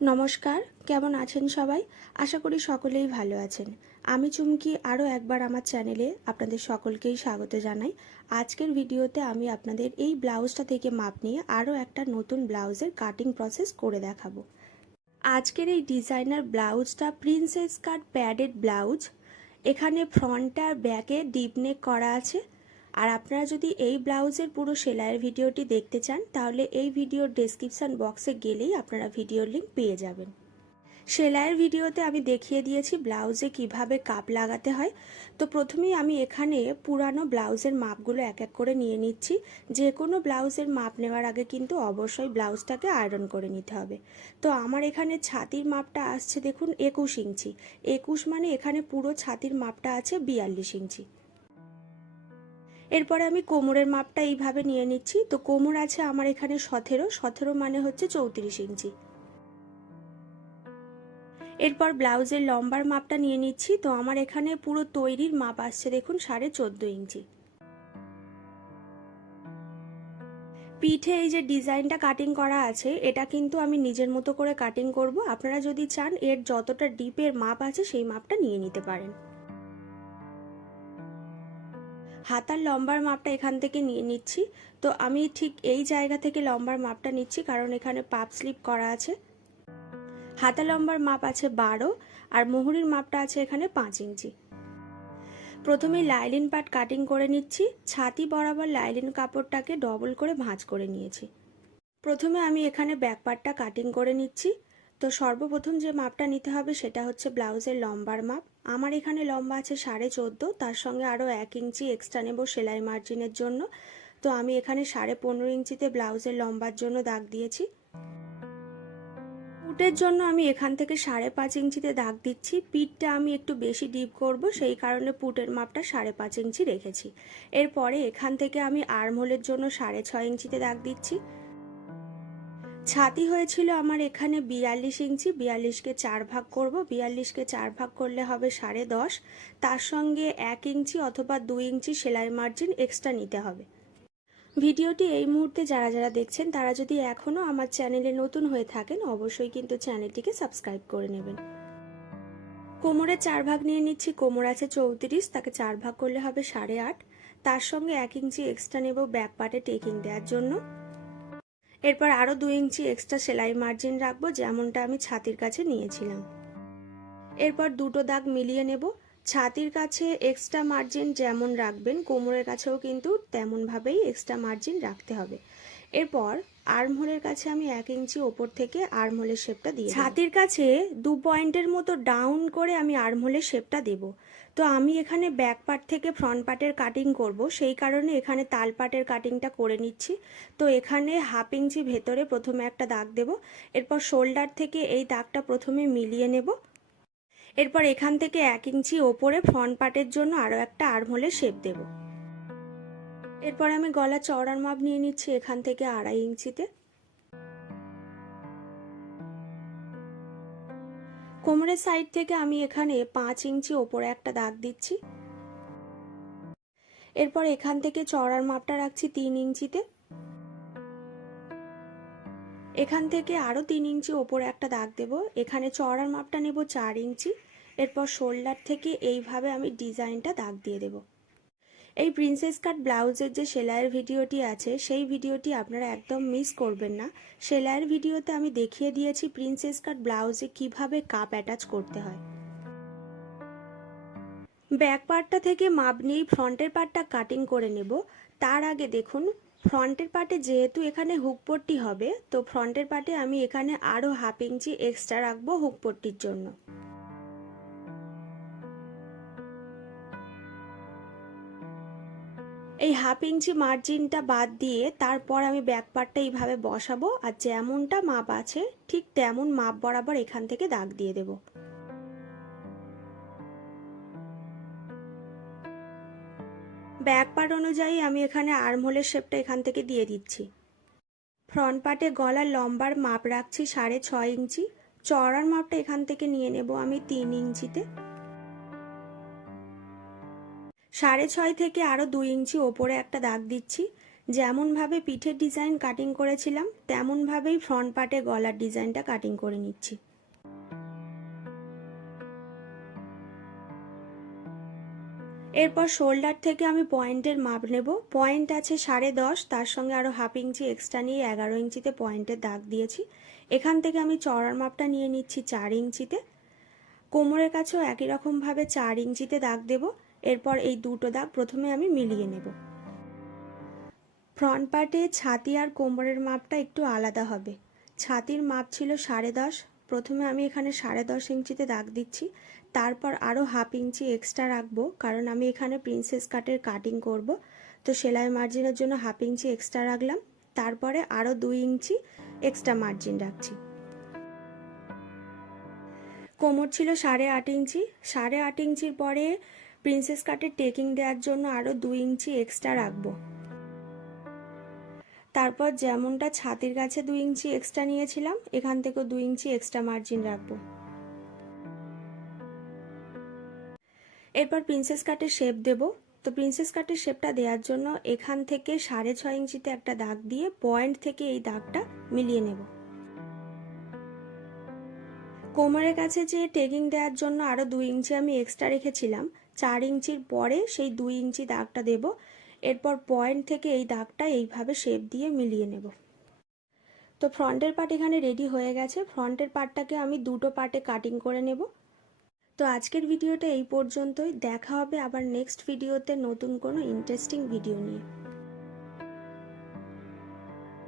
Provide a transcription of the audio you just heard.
নমস্কার, কেমন আছেন সবাই? আশা করি সকলেই ভালো আছেন। আমি চুমকি, আরও একবার আমার চ্যানেলে আপনাদের সকলকেই স্বাগত জানাই। আজকের ভিডিওতে আমি আপনাদের এই ব্লাউজটা থেকে মাপ নিয়ে আরও একটা নতুন ব্লাউজের কাটিং প্রসেস করে দেখাবো। আজকের এই ডিজাইনার ব্লাউজটা প্রিন্সেস কাট প্যাডেড ব্লাউজ। এখানে ফ্রন্ট আর ব্যাকে ডিপ নেক করা আছে। আর আপনারা যদি এই ব্লাউজের পুরো সেলাইয়ের ভিডিওটি দেখতে চান, তাহলে এই ভিডিওর ডেসক্রিপশন বক্সে গেলেই আপনারা ভিডিওর লিঙ্ক পেয়ে যাবেন। সেলাইয়ের ভিডিওতে আমি দেখিয়ে দিয়েছি ব্লাউজে কীভাবে কাপ লাগাতে হয়। তো প্রথমেই আমি এখানে পুরানো ব্লাউজের মাপগুলো এক এক করে নিয়ে নিচ্ছি। যে কোনো ব্লাউজের মাপ নেওয়ার আগে কিন্তু অবশ্যই ব্লাউজটাকে আয়রন করে নিতে হবে। তো আমার এখানে ছাতির মাপটা আসছে দেখুন একুশ ইঞ্চি। একুশ মানে এখানে পুরো ছাতির মাপটা আছে বিয়াল্লিশ ইঞ্চি। এরপরে আমি কোমরের মাপটা এইভাবে নিয়ে নিচ্ছি। তো কোমর আছে আমার এখানে সতেরো। সতেরো মানে হচ্ছে চৌত্রিশ ইঞ্চি। এরপর ব্লাউজের লম্বার মাপটা নিয়ে নিচ্ছি। তো আমার এখানে পুরো তৈরির মাপ আসছে দেখুন, সাড়ে চোদ্দ ইঞ্চি। পিঠে এই যে ডিজাইনটা কাটিং করা আছে, এটা কিন্তু আমি নিজের মতো করে কাটিং করব। আপনারা যদি চান, এর যতটা ডিপের মাপ আছে, সেই মাপটা নিয়ে নিতে পারেন। হাতার লম্বার মাপটা এখান থেকে নিয়ে নিচ্ছি। তো আমি ঠিক এই জায়গা থেকে লম্বার মাপটা নিচ্ছি, কারণ এখানে পাপ স্লিপ করা আছে। হাতা লম্বার মাপ আছে বারো, আর মুহুরির মাপটা আছে এখানে পাঁচ ইঞ্চি। প্রথমে লাইলিন পাট কাটিং করে নিচ্ছি, ছাতি বরাবর লাইলিন কাপড়টাকে ডবল করে ভাঁজ করে নিয়েছি। প্রথমে আমি এখানে ব্যাক পার্টটা কাটিং করে নিচ্ছি। তো সর্বপ্রথম যে মাপটা নিতে হবে সেটা হচ্ছে ব্লাউজের লম্বার মাপ। আমার এখানে লম্বা আছে সাড়ে চোদ্দ, তার সঙ্গে আরও এক ইঞ্চি এক্সট্রা নেব সেলাই মার্জিনের জন্য। তো আমি এখানে সাড়ে পনেরো ইঞ্চিতে ব্লাউজের লম্বার জন্য দাগ দিয়েছি। পুটের জন্য আমি এখান থেকে সাড়ে পাঁচ ইঞ্চিতে দাগ দিচ্ছি। পিঠটা আমি একটু বেশি ডিপ করব, সেই কারণে পুটের মাপটা সাড়ে পাঁচ ইঞ্চি রেখেছি। এরপরে এখান থেকে আমি আর্মহোলের জন্য সাড়ে ছয় ইঞ্চিতে দাগ দিচ্ছি। ছাতি হয়েছিল আমার এখানে বিয়াল্লিশ ইঞ্চি, বিয়াল্লিশকে চার ভাগ করব। বিয়াল্লিশকে চার ভাগ করলে হবে সাড়ে দশ। তার সঙ্গে এক ইঞ্চি অথবা দুই ইঞ্চি সেলাই মার্জিন এক্সট্রা নিতে হবে। ভিডিওটি এই মুহূর্তে যারা যারা দেখছেন, তারা যদি এখনও আমার চ্যানেলে নতুন হয়ে থাকেন, অবশ্যই কিন্তু চ্যানেলটিকে সাবস্ক্রাইব করে নেবেন। কোমরের চার ভাগ নিয়ে নিচ্ছি, কোমর আছে চৌত্রিশ, তাকে চার ভাগ করলে হবে সাড়ে আট। তার সঙ্গে এক ইঞ্চি এক্সট্রা নেব ব্যাক পার্টে টেকিং দেওয়ার জন্য। এরপর আরও দু ইঞ্চি এক্সট্রা সেলাই মার্জিন রাখব, যেমনটা আমি ছাতির কাছে নিয়েছিলাম। এরপর দুটো দাগ মিলিয়ে নেব। ছাতির কাছে এক্সট্রা মার্জিন যেমন রাখবেন, কোমরের কাছেও কিন্তু তেমনভাবেই এক্সট্রা মার্জিন রাখতে হবে। এরপর আর্মহোলের কাছে আমি এক ইঞ্চি ওপর থেকে আর্মহোলের শেপটা দিই ছাতির কাছে দু পয়েন্টের মতো ডাউন করে আমি আর্মহোলের শেপটা দেব। তো আমি এখানে ব্যাক পার্ট থেকে ফ্রন্ট পার্টের কাটিং করব, সেই কারণে এখানে তাল পার্টের কাটিংটা করে নিচ্ছি। তো এখানে হাফ ইঞ্চি ভেতরে প্রথমে একটা দাগ দেব, এরপর শোল্ডার থেকে এই দাগটা প্রথমে মিলিয়ে নেব। এরপর এখান থেকে এক ইঞ্চি ওপরে ফ্রন্ট পার্টের জন্য আরও একটা আর্মহোলের শেপ দেব। এরপর আমি গলা চওড়ার মাপ নিয়ে নিচ্ছি এখান থেকে আড়াই ইঞ্চিতে। কোমরের সাইড থেকে আমি এখানে পাঁচ ইঞ্চি ওপরে একটা দাগ দিচ্ছি। এরপর এখান থেকে চওড়ার মাপটা রাখছি তিন ইঞ্চিতে। এখান থেকে আরও তিন ইঞ্চি ওপরে একটা দাগ দেব। এখানে চড়ার মাপটা নেব চার ইঞ্চি। এরপর শোল্ডার থেকে এইভাবে আমি ডিজাইনটা দাগ দিয়ে দেব। এই প্রিন্সেস কাট ব্লাউজের যে সেলাইয়ের ভিডিওটি আছে, সেই ভিডিওটি আপনারা একদম মিস করবেন না। সেলাইয়ের ভিডিওতে আমি দেখিয়ে দিয়েছি প্রিন্সেস কাট ব্লাউজে কীভাবে কাপ অ্যাটাচ করতে হয়। ব্যাক পার্টটা থেকে মাপ নিয়েই ফ্রন্টের পার্টটা কাটিং করে নেব। তার আগে দেখুন ফ্রন্টের পার্টে যেহেতু এখানে হুকপট্টি হবে, তো ফ্রন্টের পার্টে আমি এখানে আরও হাফ ইঞ্চি এক্সট্রা রাখব হুকপট্টির জন্য। এই হাফ ইঞ্চি মার্জিনটা বাদ দিয়ে তারপর আমি ব্যাক পার্টটা এইভাবে বসাবো, আর যেমনটা মাপ আছে, ঠিক তেমন মাপ বরাবর এখান থেকে দাগ দিয়ে দেব। ব্যাক পার্ট অনুযায়ী আমি এখানে আর্মহোলের শেপটা এখান থেকে দিয়ে দিচ্ছি। ফ্রন্ট পার্টে গলার লম্বার মাপ রাখছি সাড়ে ছয় ইঞ্চি চড়ার মাপটা এখান থেকে নিয়ে নেব আমি তিন ইঞ্চিতে। সাড়ে ছয় থেকে আরও দুই ইঞ্চি ওপরে একটা দাগ দিচ্ছি। যেমনভাবে পিঠের ডিজাইন কাটিং করেছিলাম, তেমনভাবেই ফ্রন্ট পার্টে গলার ডিজাইনটা কাটিং করে নিচ্ছি। এরপর শোল্ডার থেকে আমি পয়েন্টের মাপ নেব। পয়েন্ট আছে সাড়ে দশ, তার সঙ্গে আরও হাফ ইঞ্চি এক্সট্রা নিয়ে এগারো ইঞ্চিতে পয়েন্টের দাগ দিয়েছি। এখান থেকে আমি চড়ার মাপটা নিয়ে নিচ্ছি চার ইঞ্চিতে। কোমরের কাছেও একই রকমভাবে চার ইঞ্চিতে দাগ দেব। এরপর এই দুটো দাগ প্রথমে আমি মিলিয়ে নেব। ফ্রন্ট পার্টে ছাতি আর কোমরের মাপটা একটু আলাদা হবে। ছাতির মাপ ছিল সাড়ে দশ প্রথমে আমি এখানে সাড়ে দশ ইঞ্চিতে দাগ দিচ্ছি, তারপর আরও হাফ ইঞ্চি এক্সট্রা রাখব, কারণ আমি এখানে প্রিন্সেস কাটের কাটিং করব। তো সেলাই মার্জিনের জন্য হাফ ইঞ্চি এক্সট্রা রাখলাম, তারপরে আরও দুই ইঞ্চি এক্সট্রা মার্জিন রাখছি। কোমর ছিল সাড়ে আট ইঞ্চি, সাড়ে আট ইঞ্চির পরে প্রিন্সেস কাটের টেকিং দেওয়ার জন্য আরও দুই ইঞ্চি এক্সট্রা রাখব। তারপর যেমনটা ছাতির কাছে দুই ইঞ্চি এক্সট্রা নিয়েছিলাম, এখান থেকেও দুই ইঞ্চি এক্সট্রা মার্জিন রাখব। এরপর প্রিন্সেস কাটের শেপ দেব। তো প্রিন্সেস কাটের শেপটা দেওয়ার জন্য এখান থেকে সাড়ে ছয় ইঞ্চিতে একটা দাগ দিয়ে পয়েন্ট থেকে এই দাগটা মিলিয়ে নেব। কোমরের কাছে যে টেকিং দেওয়ার জন্য আরও দুই ইঞ্চি আমি এক্সট্রা রেখেছিলাম, চার ইঞ্চির পরে সেই দুই ইঞ্চি দাগটা দেব। এরপর পয়েন্ট থেকে এই দাগটা এইভাবে শেপ দিয়ে মিলিয়ে নেব। তো ফ্রন্টের পার্ট এখানে রেডি হয়ে গেছে। ফ্রন্টের পার্টটাকে আমি দুটো পার্টে কাটিং করে নেব। তো আজকের ভিডিওটা এই পর্যন্তই। দেখা হবে আবার নেক্সট ভিডিওতে নতুন কোনো ইন্টারেস্টিং ভিডিও নিয়ে।